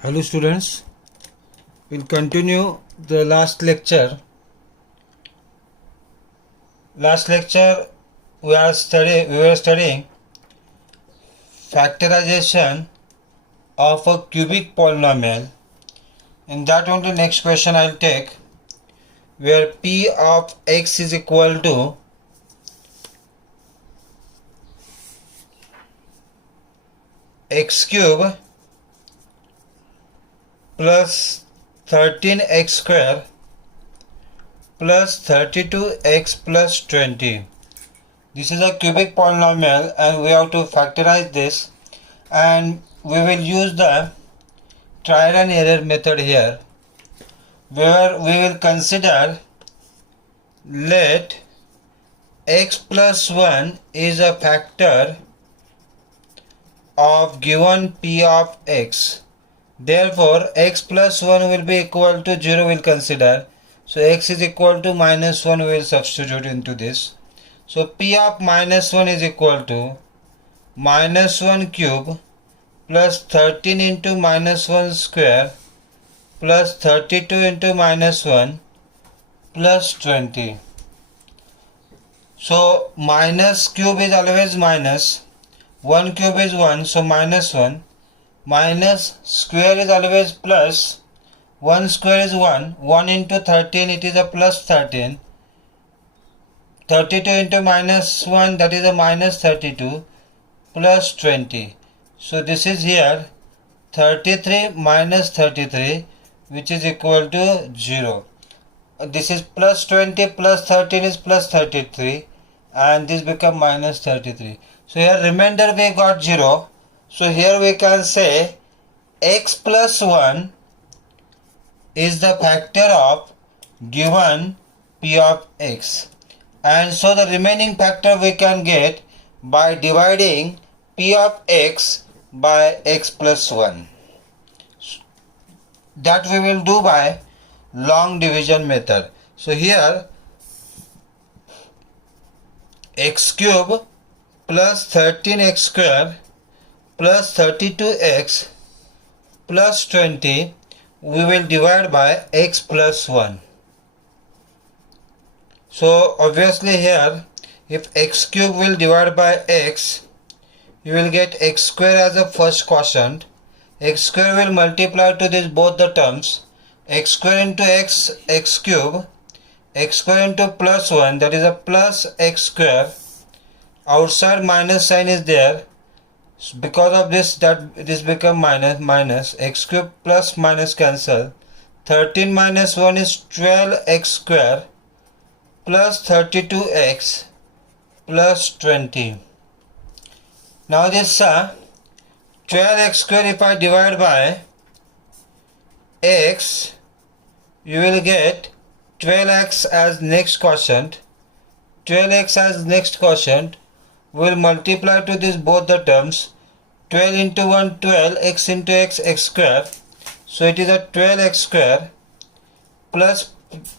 Hello students, we'll continue the last lecture. Last lecture we were studying factorization of a cubic polynomial. In that only next question I'll take, where p of x is equal to x cube plus 13x square plus 32x plus 20. This is a cubic polynomial and we have to factorize this, and we will use the trial and error method here, where we will consider let x plus 1 is a factor of given p of x. Therefore, x plus 1 will be equal to 0 will consider. So, x is equal to minus 1 we will substitute into this. So, p of minus 1 is equal to minus 1 cube plus 13 into minus 1 square plus 32 into minus 1 plus 20. So, minus cube is always minus. 1 cube is 1, so minus 1. Minus square is always plus. 1 square is 1. 1 into 13, it is a plus 13. 32 into minus 1, that is a minus 32 plus 20. So this is here 33 minus 33, which is equal to 0. This is plus 20 plus 13 is plus 33, and this become minus 33. So here remainder we got 0. So here we can say x plus 1 is the factor of given p of x, and so the remaining factor we can get by dividing p of x by x plus 1. That we will do by long division method. So here x cube plus 13x square plus 32x plus 20 we will divide by x plus 1. So obviously here if x cube will divide by x, you will get x square as a first quotient. X square will multiply to this both the terms. X square into x, x cube. X square into plus 1, that is a plus x square. Outside minus sign is there. Because of this, that this become minus x cube plus minus cancel. 13 minus 1 is 12x square plus 32x plus 20. Now this 12x square, if I divide by x, you will get 12x as next quotient. 12x as next quotient will multiply to this both the terms. 12 into 1, 12, x into x, x square. So it is a 12x square plus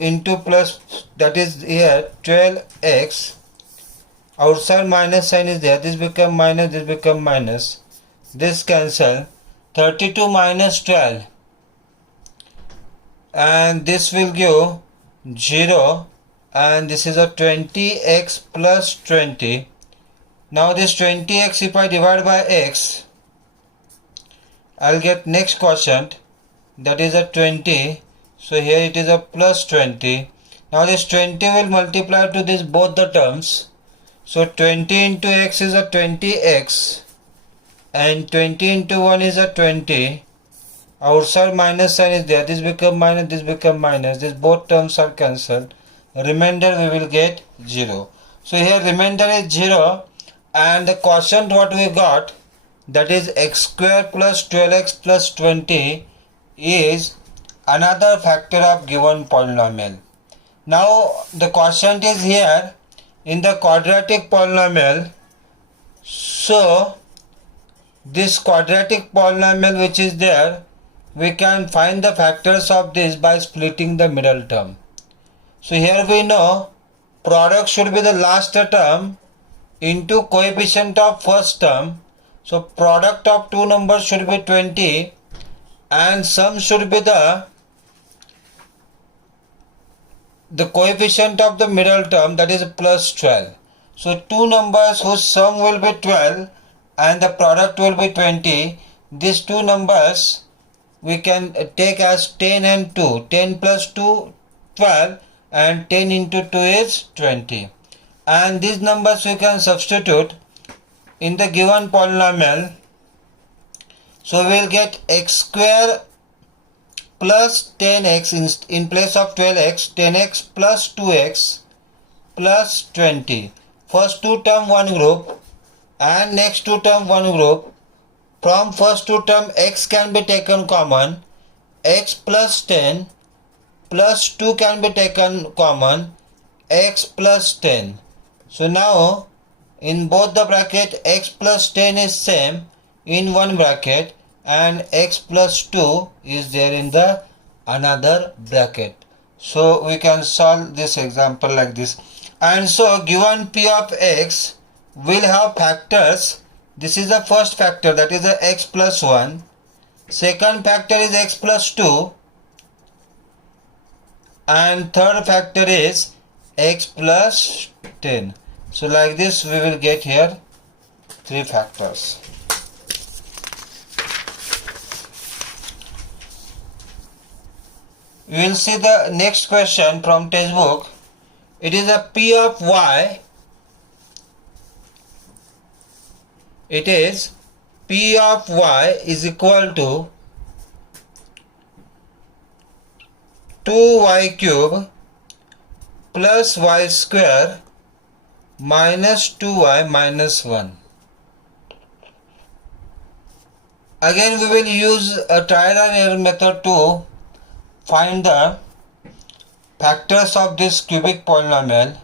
into plus, that is here 12x. Outside minus sign is there. This become minus, this become minus. This cancel. 32 minus 12. And this will give 0. And this is a 20x plus 20. Now this 20x, if I divide by x, I'll get next quotient, that is a 20. So here it is a plus 20. Now this 20 will multiply to this both the terms. So 20 into x is a 20x and 20 into 1 is a 20. Outside minus sign is there. This become minus, this become minus. These both terms are cancelled. Remainder we will get 0. So here remainder is 0. And the quotient what we got, that is x square plus 12x plus 20, is another factor of given polynomial. Now the quotient is here in the quadratic polynomial. So this quadratic polynomial which is there, we can find the factors of this by splitting the middle term. So here we know product should be the last term into coefficient of first term. So product of two numbers should be 20 and sum should be the coefficient of the middle term, that is plus 12. So two numbers whose sum will be 12 and the product will be 20, these two numbers we can take as 10 and 2. 10 plus 2, 12, and 10 into 2 is 20. And these numbers we can substitute in the given polynomial. So we will get x square plus 10x in place of 12x, 10x plus 2x plus 20. First two term one group and next two term one group. From first two term x can be taken common, x plus 10 plus 2 can be taken common, x plus 10. So now in both the bracket x plus 10 is same in one bracket and x plus 2 is there in the another bracket. So we can solve this example like this. And so given p of x will have factors. This is the first factor, that is the x plus 1. Second factor is x plus 2. And third factor is x plus 10. So like this we will get here 3 factors. We will see the next question from textbook. It is a p of y. It is p of y is equal to 2y cube plus y square minus 2y minus 1. Again we will use a trial and error method to find the factors of this cubic polynomial.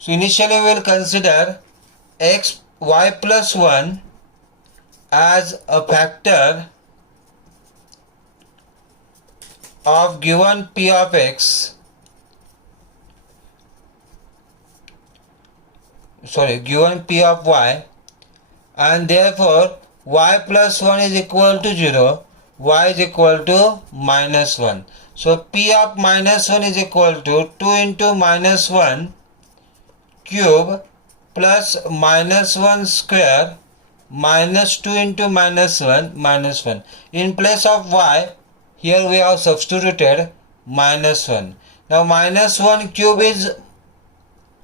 So initially we will consider y plus 1 as a factor of given p of x, given p of y, and therefore y plus 1 is equal to 0, y is equal to minus 1. So p of minus 1 is equal to 2 into minus 1 cube plus minus 1 square minus 2 into minus 1 minus 1. In place of y, here we have substituted minus 1. Now minus 1 cube is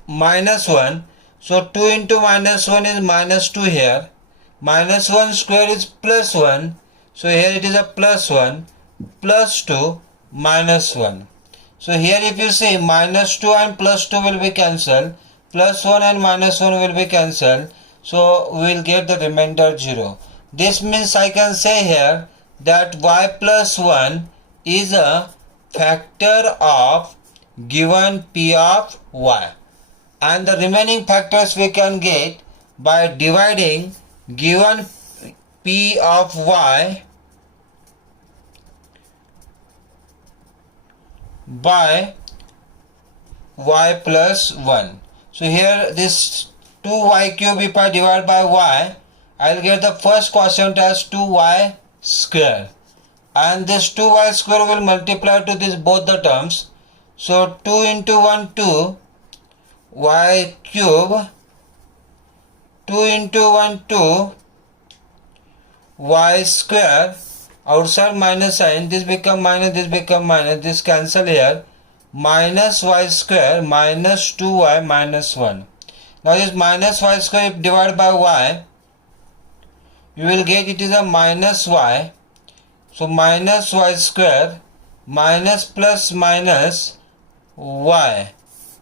minus 1. So 2 into minus 1 is minus 2 here. Minus 1 square is plus 1. So here it is a plus 1 plus 2 minus 1. So here if you see minus 2 and plus 2 will be cancelled. Plus 1 and minus 1 will be cancelled. So we will get the remainder 0. This means I can say here that y plus 1 is a factor of given p of y. And the remaining factors we can get by dividing given p of y by y plus 1. So here this 2y cube, if I divide by y, I will get the first quotient as 2y square. And this 2y square will multiply to this both the terms. So 2 into 1 2 y cube, 2 into 1 2 y square, outside minus sign, this become minus, this cancel here, minus y square minus 2y minus 1. Now this minus y square if divided by y, you will get it is a minus y. So minus y square minus plus minus y.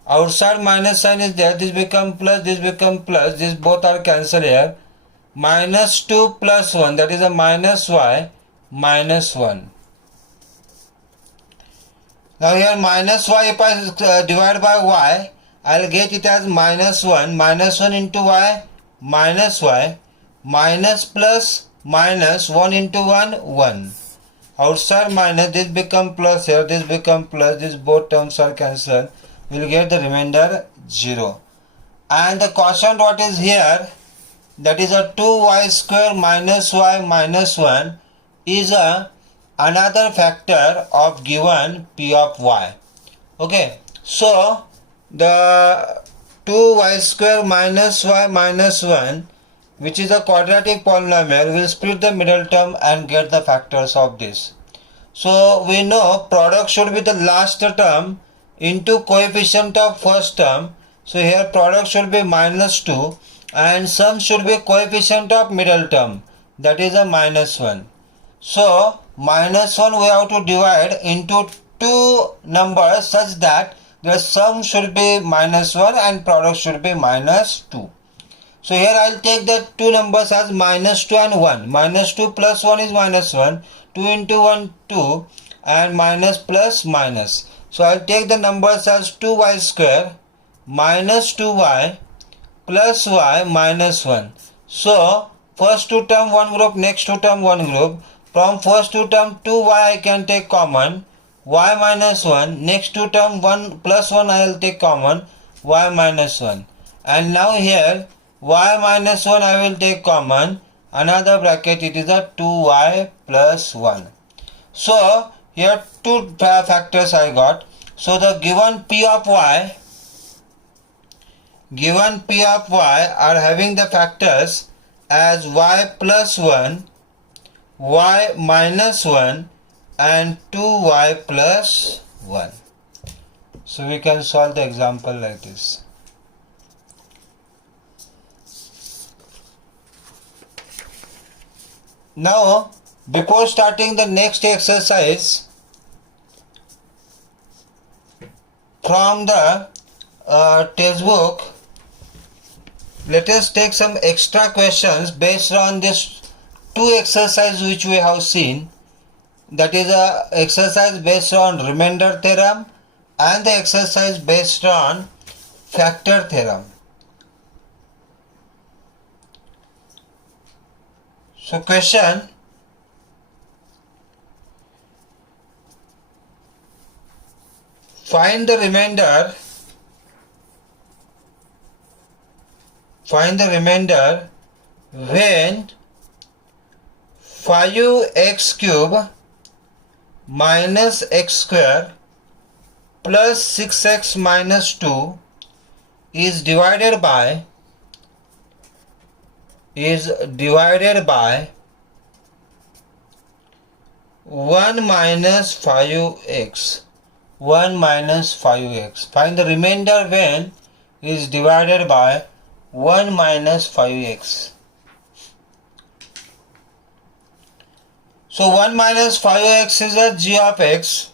Outside minus sign is there, this become plus, this both are cancelled here. Minus 2 plus 1, that is a minus y minus 1. Now here minus y if I divide by y, I will get it as minus 1 into y, minus plus minus 1 into 1, 1. Outside minus, this become plus here, this become plus, this both terms are cancelled. We will get the remainder 0. And the quotient what is here, that is a 2y square minus y minus 1 is a another factor of given p of y. Okay, so the 2y square minus y minus 1, which is a quadratic polynomial, will split the middle term and get the factors of this. So we know product should be the last term into coefficient of first term. So here product should be minus 2 and sum should be coefficient of middle term, that is a minus 1. So minus 1 we have to divide into two numbers such that the sum should be minus 1 and product should be minus 2. So here I will take the two numbers as minus 2 and 1. Minus 2 plus 1 is minus 1. 2 into 1, 2, and minus plus minus. So I will take the numbers as 2y square minus 2y plus y minus 1. So first two term one group, next two term one group. From first two term 2y I can take common, y minus 1. Next two term 1 plus 1 I will take common, y minus 1. And now here y minus 1 I will take common, another bracket, it is a 2y plus 1. So here two factors I got. So the given p of y are having the factors as y plus 1, y minus 1 and 2y plus 1. So we can solve the example like this. Now, before starting the next exercise, from the textbook, let us take some extra questions based on this two exercises which we have seen. That is a exercise based on remainder theorem and the exercise based on factor theorem. So question, find the remainder when 5x cube minus x square plus 6x minus 2 is divided by 1 minus 5x. Find the remainder when is divided by 1 minus 5x. So 1 minus 5x is a g of x.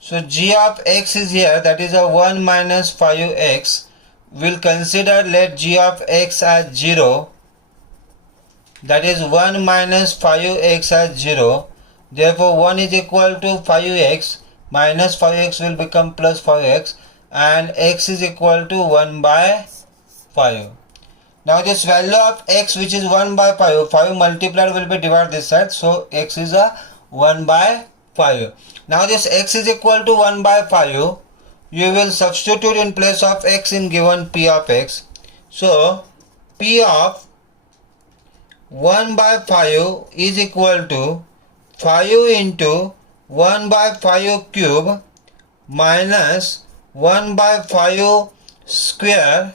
So g of x is here, that is a 1 minus 5x. We'll consider, let g of x as 0. That is 1 minus 5x as 0. Therefore 1 is equal to 5x. Minus 5x will become plus 5x. And x is equal to 1 by 5. Now this value of x, which is 1 by 5, 5 multiplied will be divided this side. So x is a 1 by 5. Now this x is equal to 1 by 5. You will substitute in place of x in given p of x. So p of 1 by 5 is equal to 5 into 1 by 5 cube minus 1 by 5 square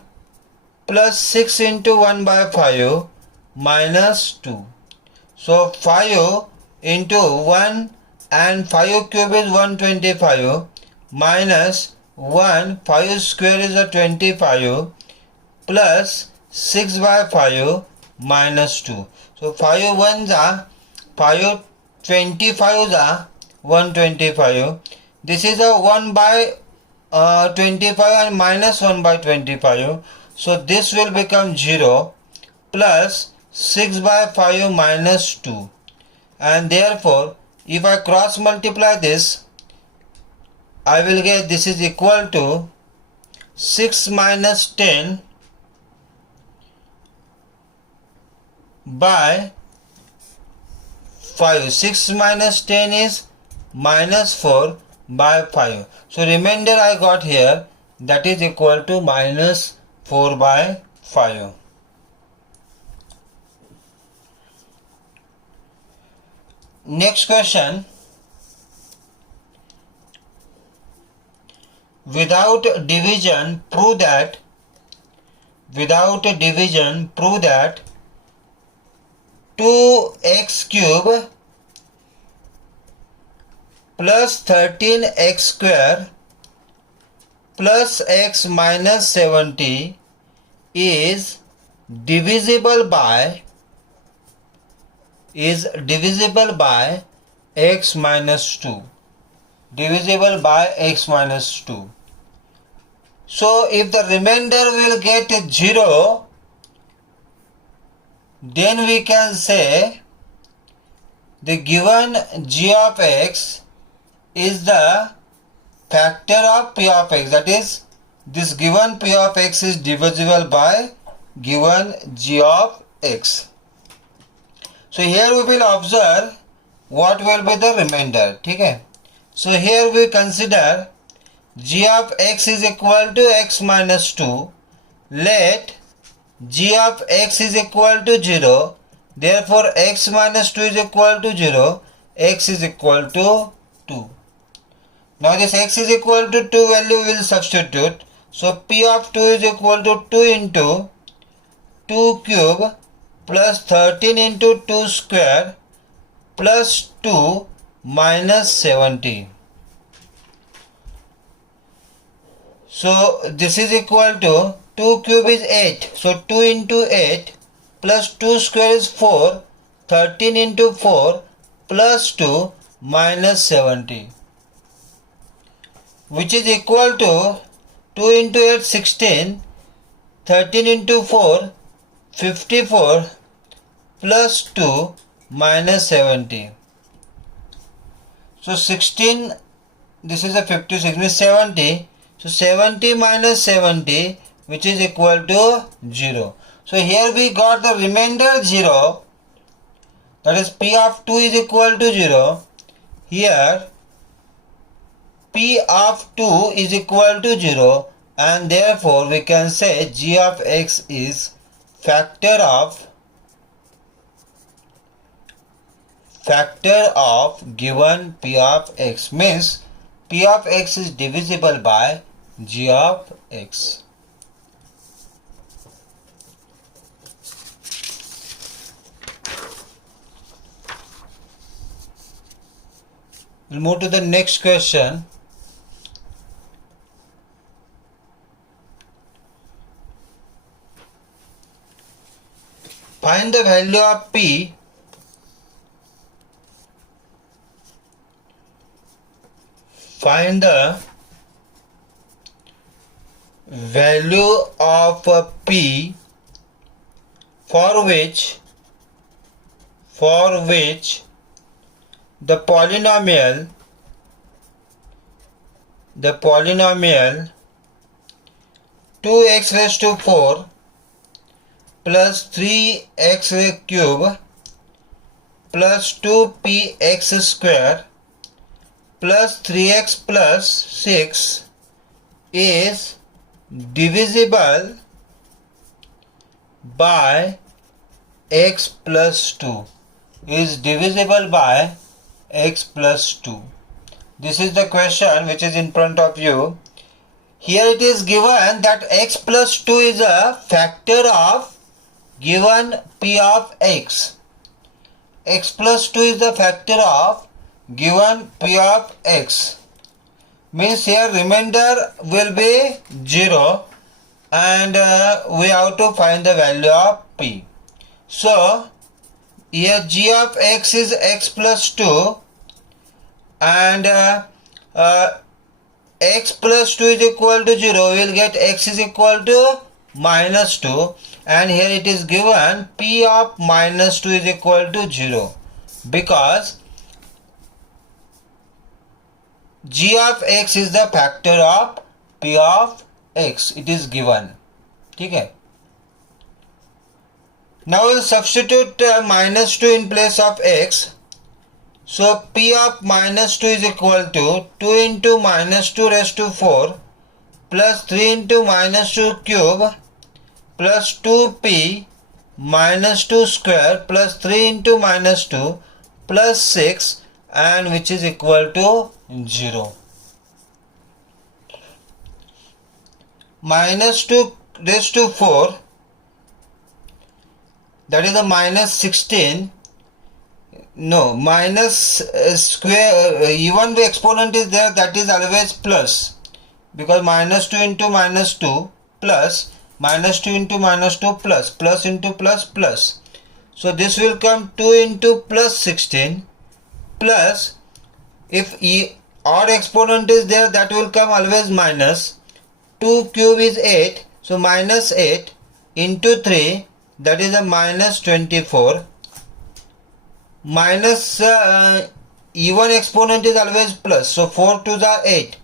plus 6 into 1 by 5 minus 2. So 5 into 1 and 5 cube is 125 minus 1, 5 square is a 25 plus 6 by 5 minus 2. So 5 ones are 5, 25 are 125. This is a 1 by 25 and minus 1 by 25. So this will become 0 plus 6 by 5 minus 2. And therefore, if I cross multiply this, I will get this is equal to 6 minus 10 by 5. 6 minus 10 is minus 4 by 5. So remainder I got here, that is equal to minus 4 by 5. next question. Without division, prove that 2x cube plus 13x square plus x minus 70 is divisible by x minus 2. Divisible by x minus 2. So if the remainder will get 0, then we can say the given g of x is the factor of p of x. That is, this given p of x is divisible by given g of x. So here we will observe what will be the remainder. Okay? So here we consider g of x is equal to x minus 2. Let g of x is equal to 0. Therefore x minus 2 is equal to 0. X is equal to 2. Now this x is equal to 2 value we will substitute. So p of 2 is equal to 2 into 2 cube plus 13 into 2 square plus 2 minus 70. So this is equal to 2 cube is 8. So 2 into 8 plus 2 square is 4. 13 into 4 plus 2 minus 70. Which is equal to 2 into 8 16. 13 into 4 54 plus 2 minus 70. So 16, this is a 56 means 70. So 70 minus 70, which is equal to 0. So here we got the remainder 0. That is p of 2 is equal to 0. Here p of 2 is equal to 0, and therefore we can say g of x is factor of given p of x, means p of x is divisible by g of x. We'll move to the next question. Find the value of p Find the value of p for which the polynomial 2x raised to 4 plus 3x cube plus 2px square plus 3x plus 6 is divisible by x plus 2. Is divisible by x plus 2. This is the question which is in front of you. Here it is given that x plus 2 is a factor of given p of x. X plus 2 is the factor of given p of x. Means here remainder will be 0, and we have to find the value of p. So here g of x is x plus 2, and x plus 2 is equal to 0. We will get x is equal to minus 2, and here it is given p of minus 2 is equal to 0, because g of x is the factor of p of x. It is given. Okay. Now we will substitute minus 2 in place of x. So p of minus 2 is equal to 2 into minus 2 raised to 4 plus 3 into minus 2 cube plus 2p minus 2 square plus 3 into minus 2 plus 6 and which is equal to 0. Minus 2 raised to 4, that is a minus 16. No, minus square, even the exponent is there, that is always plus, because minus 2 into minus 2 plus, minus 2 into minus 2 plus, plus into plus plus. So this will come 2 into plus 16 plus, if odd exponent is there, that will come always minus. 2 cube is 8, so minus 8 into 3, that is a minus 24. Minus even exponent is always plus, so 4 to the 8.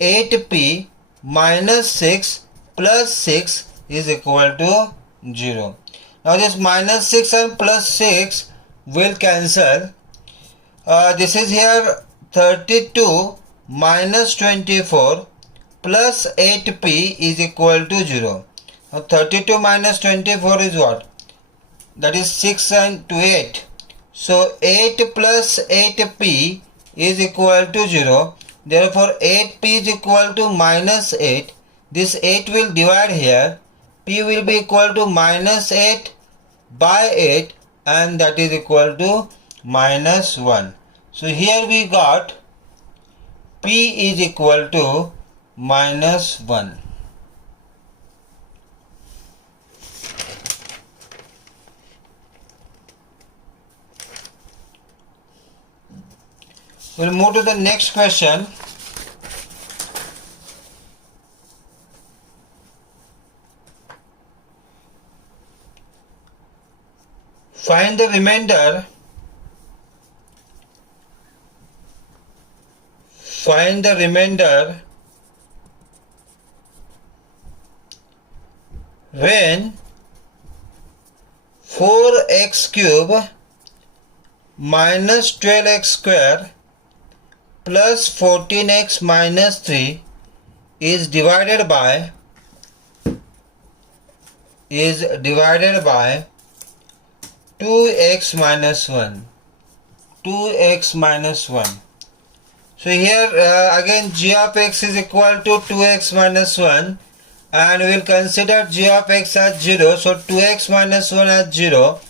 8p minus 6 plus 6 is equal to 0. Now this minus 6 and plus 6 will cancel. This is here 32 minus 24 plus 8p is equal to 0. Now 32 minus 24 is what? That is 6 and 2 8. So 8 plus 8p is equal to 0. Therefore 8p is equal to minus 8. This 8 will divide here. P will be equal to minus 8 by 8 and that is equal to minus 1. So here we got P is equal to minus 1. We'll move to the next question. Find the remainder. Find the remainder when 4x cube minus 12x square plus 14x minus 3 is divided by 2x minus 1. 2x minus 1. So here again g of x is equal to 2x minus 1 and we will consider g of x as 0. So 2x minus 1 as 0.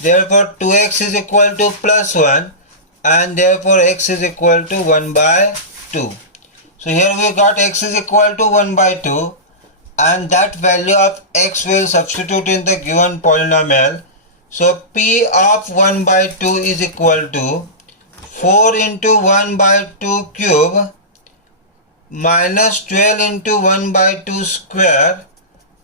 Therefore 2x is equal to plus 1 and therefore x is equal to 1 by 2. So here we got x is equal to 1 by 2 and that value of x will substitute in the given polynomial. So p of 1 by 2 is equal to 4 into 1 by 2 cube minus 12 into 1 by 2 square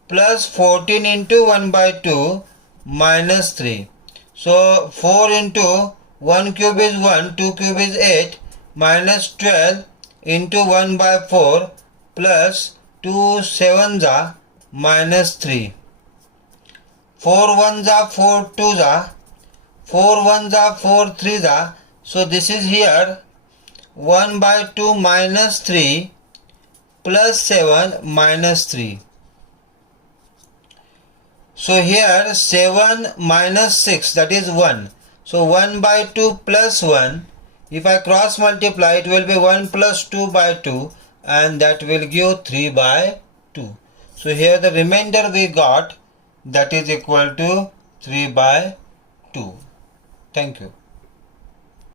plus 14 into 1 by 2 minus 3. So 4 into 1 cube is 1, 2 cube is 8 minus 12 into 1 by 4 plus 2 7s are minus 3. 4 1s are 4 2s are 4 1s are 4 3s are. So this is here 1 by 2 minus 3 plus 7 minus 3. So here 7 minus 6, that is 1. So 1 by 2 plus 1, if I cross multiply it will be 1 plus 2 by 2 and that will give 3 by 2. So here the remainder we got, that is equal to 3 by 2. Thank you.